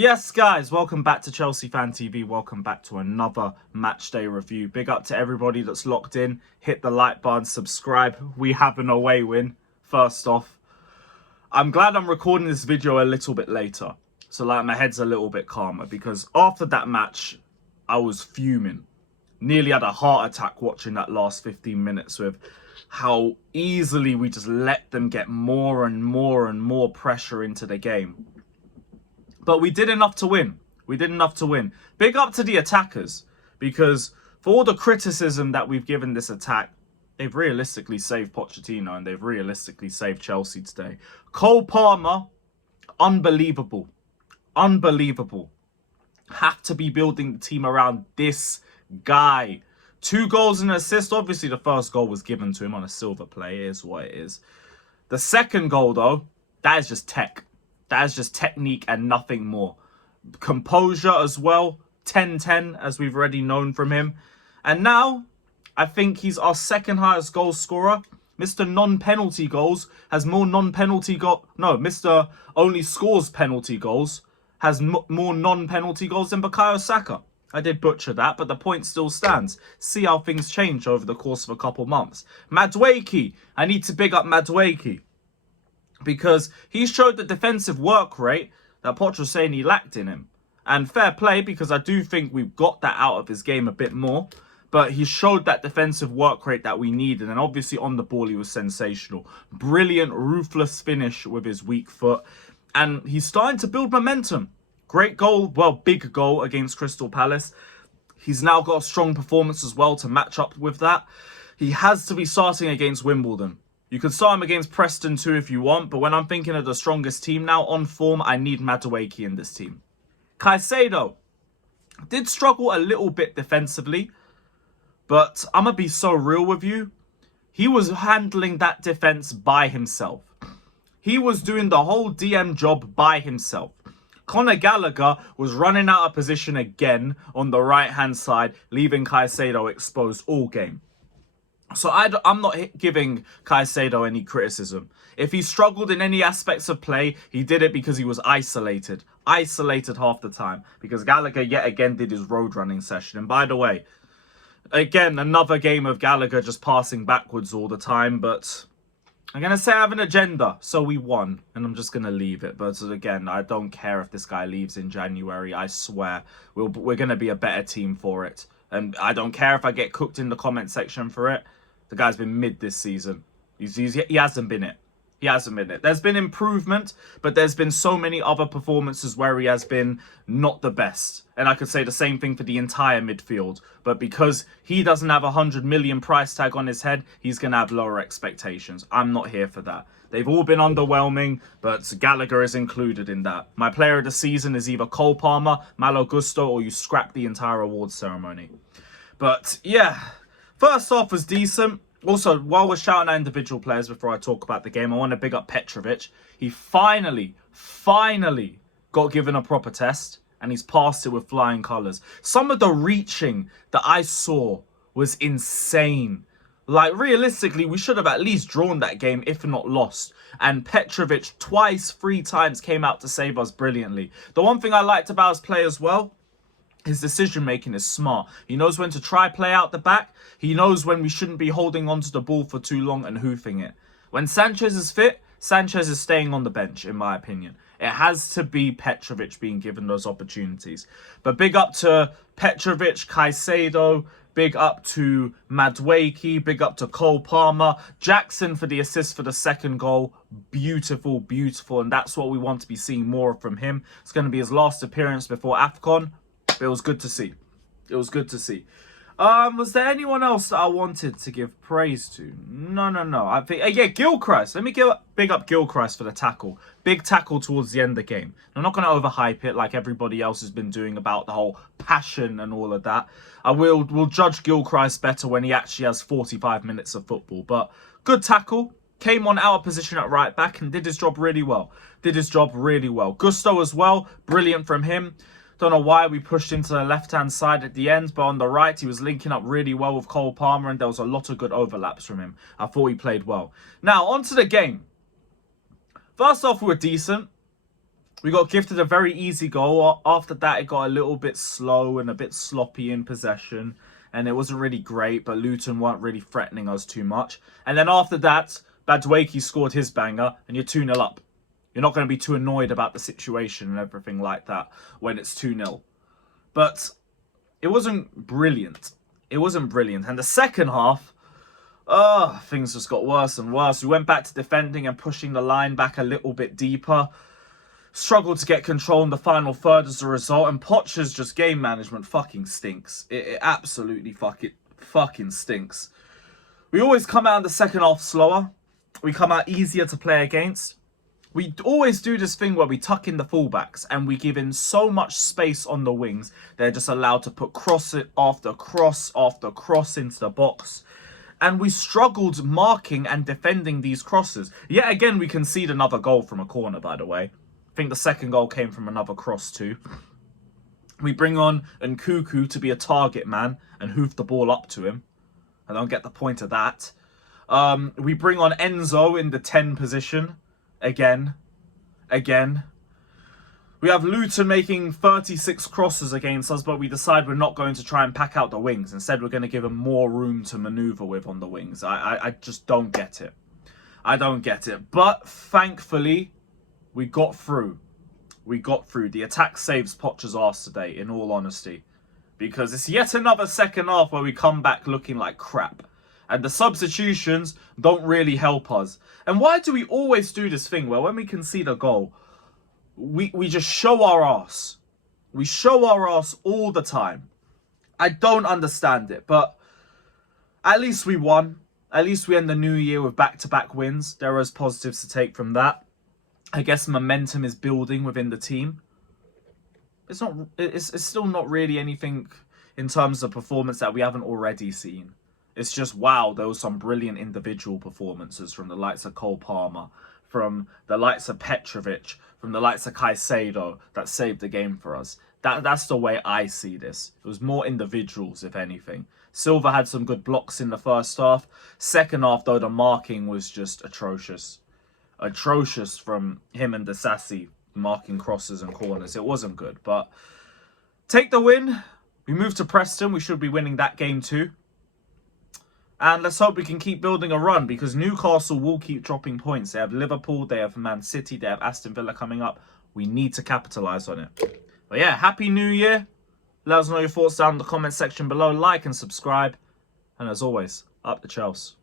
Yes, guys, welcome back to Chelsea Fan TV. Welcome back to another match day review. Big up to everybody that's locked in. Hit the like button, subscribe. We have an away win. First off, I'm glad I'm recording this video a little bit later. So like my head's a little bit calmer because after that match, I was fuming. Nearly had a heart attack watching that last 15 minutes with how easily we just let them get more and more pressure into the game. But we did enough to win. Big up to the attackers, because for all the criticism that we've given this attack, they've realistically saved Pochettino and they've realistically saved Chelsea today. Cole Palmer, unbelievable. Have to be building the team around this guy. 2 goals and an assist. Obviously, the first goal was given to him on a silver play. It is what it is. The second goal, though, that is just tech. That is just technique and nothing more. Composure as well. 10-10, as we've already known from him. And now, I think he's our second highest goal scorer. Mr. Non-penalty goals has more non-penalty goals. No, Mr. Only scores penalty goals has more non-penalty goals than Bukayo Saka. I did butcher that, but the point still stands. See how things change over the course of a couple months. Madueke. I need to big up Madueke, because he showed the defensive work rate that Poch was saying he lacked in him. And fair play, because I do think we've got that out of his game a bit more. But he showed that defensive work rate that we needed. And obviously on the ball, he was sensational. Brilliant, ruthless finish with his weak foot. And he's starting to build momentum. Great goal, well, big goal against Crystal Palace. He's now got a strong performance as well to match up with that. He has to be starting against Wimbledon. You can start him against Preston too if you want, but when I'm thinking of the strongest team now on form, I need Madueke in this team. Caicedo did struggle a little bit defensively, but I'm going to be so real with you. He was handling that defense by himself. He was doing the whole DM job by himself. Conor Gallagher was running out of position again on the right-hand side, leaving Caicedo exposed all game. So I'm not giving Caicedo any criticism. If he struggled in any aspects of play, he did it because he was isolated. Isolated half the time. Because Gallagher yet again did his road running session. And by the way, again, another game of Gallagher just passing backwards all the time. But I'm going to say I have an agenda. So we won. And I'm just going to leave it. But again, I don't care if this guy leaves in January. I swear. We're going to be a better team for it. And I don't care if I get cooked in the comment section for it. The guy's been mid this season. He hasn't been it. He hasn't been it. There's been improvement, but there's been so many other performances where he has been not the best. And I could say the same thing for the entire midfield. But because he doesn't have a 100 million price tag on his head, he's going to have lower expectations. I'm not here for that. They've all been underwhelming, but Gallagher is included in that. My player of the season is either Cole Palmer, Malo Gusto, or you scrap the entire awards ceremony. But yeah, first off was decent. Also, while we're shouting out individual players before I talk about the game, I want to big up Petrovic. He finally got given a proper test, and he's passed it with flying colours. Some of the reaching that I saw was insane. Like, realistically, we should have at least drawn that game, if not lost. And Petrovic 3 times came out to save us brilliantly. The one thing I liked about his play as well, his decision-making is smart. He knows when to play out the back. He knows when we shouldn't be holding onto the ball for too long and hoofing it. When Sanchez is fit, Sanchez is staying on the bench, in my opinion. It has to be Petrovic being given those opportunities. But big up to Petrovic, Caicedo, big up to Madueke, big up to Cole Palmer. Jackson for the assist for the second goal. Beautiful, beautiful. And that's what we want to be seeing more from him. It's going to be his last appearance before AFCON. It was good to see. It was good to see. Was there anyone else that I wanted to give praise to? No. I think, yeah, Gilchrist. Let me big up Gilchrist for the tackle. Big tackle towards the end of the game. I'm not going to overhype it like everybody else has been doing about the whole passion and all of that. We'll judge Gilchrist better when he actually has 45 minutes of football. But good tackle. Came on out of position at right back and did his job really well. Gusto as well. Brilliant from him. Don't know why we pushed him to the left-hand side at the end, but on the right, he was linking up really well with Cole Palmer, and there was a lot of good overlaps from him. I thought he played well. Now, on to the game. First off, we were decent. We got gifted a very easy goal. After that, it got a little bit slow and a bit sloppy in possession. And it wasn't really great, but Luton weren't really threatening us too much. And then after that, Badwaki scored his banger, and you're 2-0 up. You're not going to be too annoyed about the situation and everything like that when it's 2-0. But it wasn't brilliant. It wasn't brilliant. And the second half, things just got worse and worse. We went back to defending and pushing the line back a little bit deeper. Struggled to get control in the final third as a result. And Poch's just game management fucking stinks. It absolutely fucking stinks. We always come out in the second half slower. We come out easier to play against. We always do this thing where we tuck in the fullbacks and we give in so much space on the wings. They're just allowed to put cross after cross after cross into the box. And we struggled marking and defending these crosses. Yet again, we concede another goal from a corner, by the way. I think the second goal came from another cross too. We bring on Nkuku to be a target man and hoof the ball up to him. I don't get the point of that. We bring on Enzo in the 10 position. Again. We have Luton making 36 crosses against us, but we decide we're not going to try and pack out the wings. Instead, we're going to give them more room to manoeuvre with on the wings. I just don't get it. I don't get it. But thankfully, we got through. We got through. The attack saves Poch's arse today, in all honesty. Because it's yet another second half where we come back looking like crap. And the substitutions don't really help us. And why do we always do this thing where when we concede a goal, we just show our ass? We show our ass all the time. I don't understand it, but at least we won. At least we end the new year with back-to-back wins. There is positives to take from that. I guess momentum is building within the team. It's still not really anything in terms of performance that we haven't already seen. It's just, wow, there was some brilliant individual performances from the likes of Cole Palmer, from the likes of Petrovic, from the likes of Caicedo that saved the game for us. That's the way I see this. It was more individuals, if anything. Silva had some good blocks in the first half. Second half, though, the marking was just atrocious. Atrocious from him and Disasi marking crosses and corners. It wasn't good, but take the win. We move to Preston. We should be winning that game too. And let's hope we can keep building a run because Newcastle will keep dropping points. They have Liverpool, they have Man City, they have Aston Villa coming up. We need to capitalise on it. But yeah, Happy New Year. Let us know your thoughts down in the comment section below. Like and subscribe. And as always, up the Chelsea.